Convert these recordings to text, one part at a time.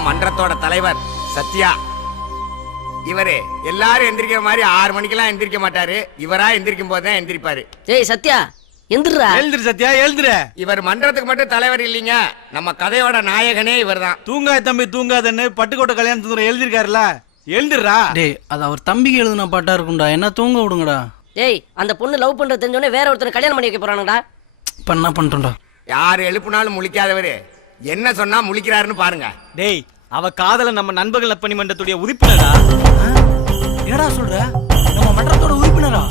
இவர்தான் மன்றத்தோட தலைவர் சத்யா. இவரு எல்லாரும் எந்திரிக்கிற மாதிரி ஆறு மணிக்கெல்லாம் எந்திரிக்க மாட்டாரு. இவரா எந்திரிக்கும் போது தான் எந்திரிப்பாரு. ஏய் சத்யா எந்திரா எழுந்துரு சத்யா எழுந்துரு. இவர் மன்றத்துக்கு மட்டும் தலைவர் இல்லைங்க. நம்ம கதையோட நாயகனே இவர்தான். தூங்காத தம்பி தூங்காதன்னு பட்டுக்கோட்டை கல்யாணத்துல எழுதிருக்காருல எழுந்துடுறா டேய் அது அவர் தம்பிக்கு எழுதுன பாட்டா இருக்கும்டா. என்ன தூங்க விடுங்கடா. ஏய் அந்த பொண்ணு லவ் பண்றது தெரிஞ்சோடனே வேற ஒருத்தனை கல்யாணம் பண்ணி வைக்க போறானுடா இப்போ என்ன பண்ணுறோம்டா யார் எழுப்புனாலும் முழிக்காதவரு. என்ன சொன்னா முழிக்கிறாருன்னு பாருங்க. டேய் அவ காதல நம்ம நண்பர்கள் நற்பணி மன்றத்துடைய உறுப்பினரா என்னடா சொல்ற? நம்ம மன்றத்தோட உறுப்பினரா?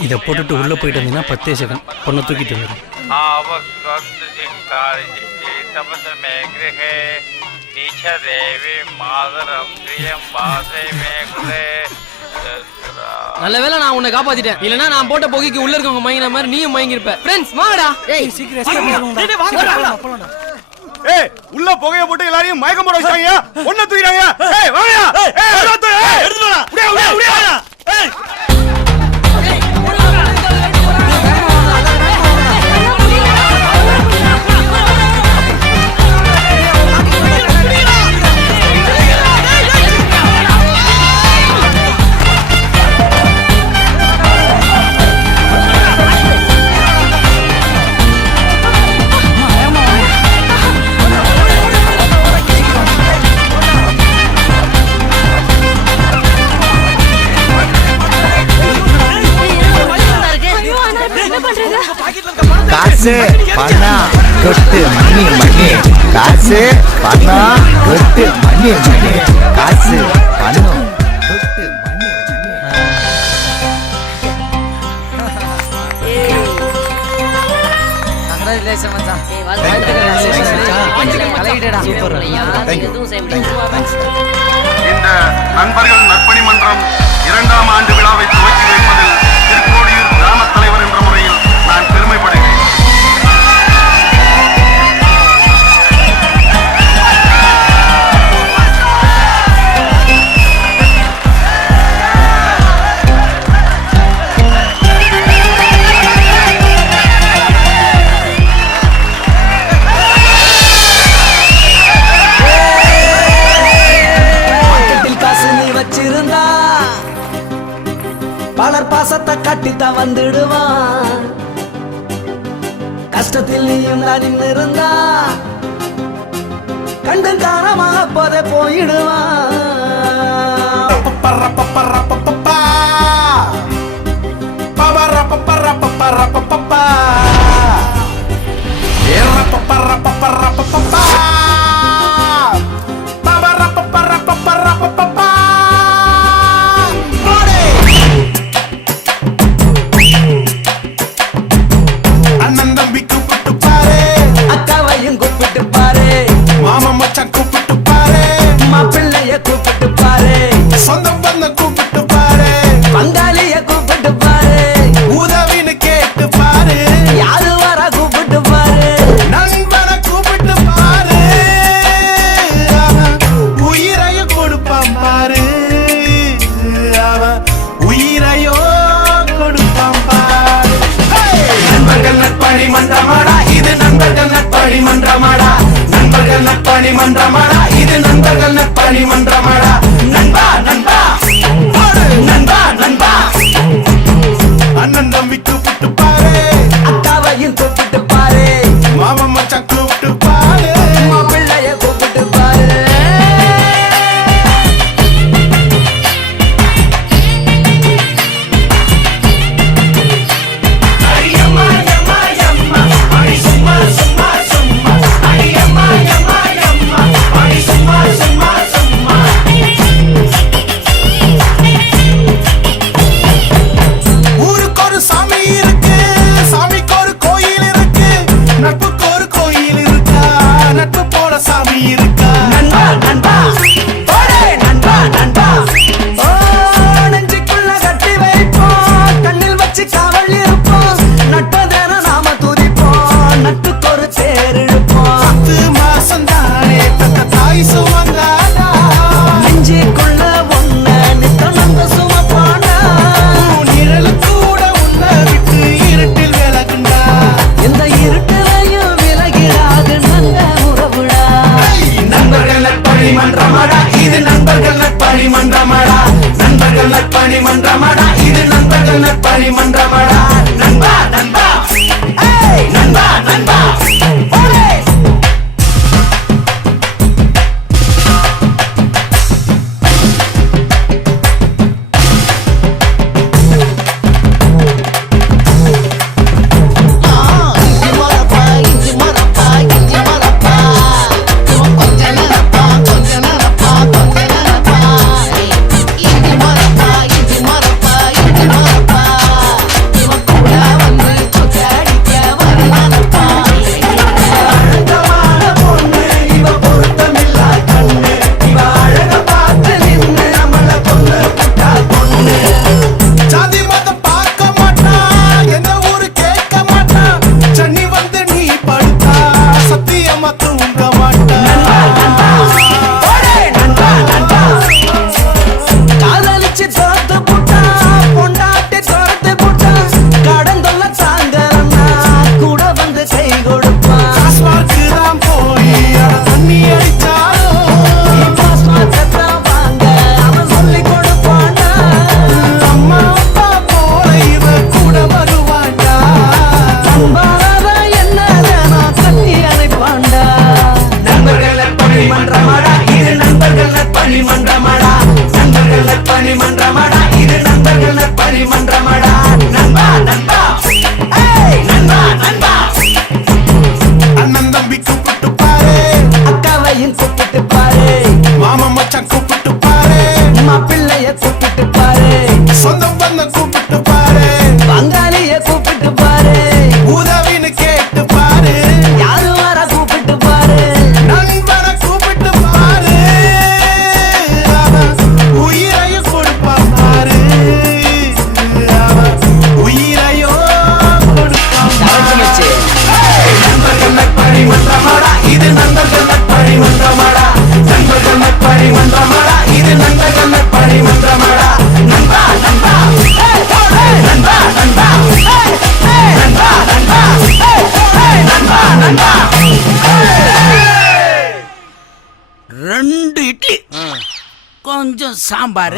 இதை போட்டுட்டு உள்ள போயிட்டு வந்தீங்கன்னா பத்தே செகண்ட் பொண்ணை தூக்கிட்டு வந்துடும் நல்ல வேளை நான் உன்னை காப்பாத்திட்டேன். இல்லனா நான் போட்ட புகைக்கு உள்ள இருக்கவங்க மயங்கின மாதிரி நீயும் மயங்கிருப்ப ஃப்ரெண்ட்ஸ் வாங்கடா. ஏய் ஏய் உள்ள புகைய போட்டு எல்லாரையும் மயக்கம் போட வச்சாங்க ஒண்ணு தூக்கிட்டாங்க. ஏய் வாங்கயா ஏய் எடுத்து வாடா. முடியா முடியா முடியா ஏய். காசு பணம் கொட்டு மணி மணி. காசு பணம் கொட்டு மணி மணி. காசு பணம் இந்த நண்பர்கள் நற்பணி மன்றம் இரண்டாம் ஆண்டு விழாவை துவக்கி வைப்பதில் பாசத்தை கட்டித்தான் வந்துடுவான். கஷ்டத்தில் நீயும் நான் இருந்தா கண்டு காரமாக போதே போயிடுவான். பணிமன்றமடா இது நந்தகன பணிமன்றமடா கொஞ்சம் சாம்பார்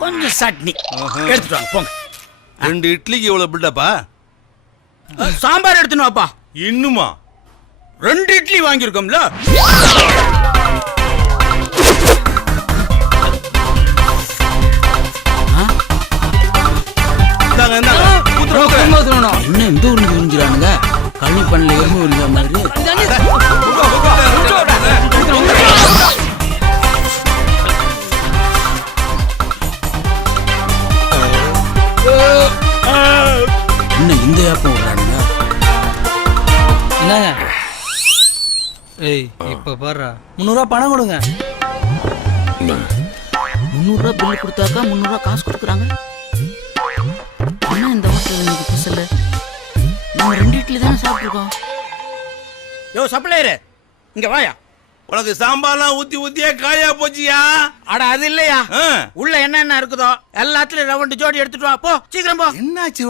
கொஞ்சம் சட்னி. எடுத்துட்டு வாங்க போங்க. ரெண்டு இட்லிக்கு எவ்வளவு பில்லப்பா சாம்பார் எடுத்துன்னு இன்னுமா? ரெண்டு இட்லி வாங்கியிருக்கோம்ல. என்ன இந்த ஊருக்கு புரிஞ்சுறானுங்க கல்வி பண்ணல எருமை மாதிரி. டேய் இப்ப முந்நூறுவா பணம் கொடுங்க. முந்நூறுரூவா பில் கொடுத்தாக்கா முந்நூறுரூவா காசு கொடுக்குறாங்க. என்ன இந்த ஹோட்டல் எனக்கு புதுசில்ல நம்ம ரெண்டு இட்லி தானே சாப்பிட்ருக்கோம் யோ சப்ளையரு இங்க வாயா. உனக்கு சாம்பார்லாம் ஊத்தி ஊத்தியே காயா போச்சியா? அட அது இல்லையா? உள்ள என்ன இருக்குதோ எல்லாத்துலயும் ரவுண்டு ஜோடி எடுத்துட்டு வா. போ சீக்கிரம் போ. என்னாச்சு?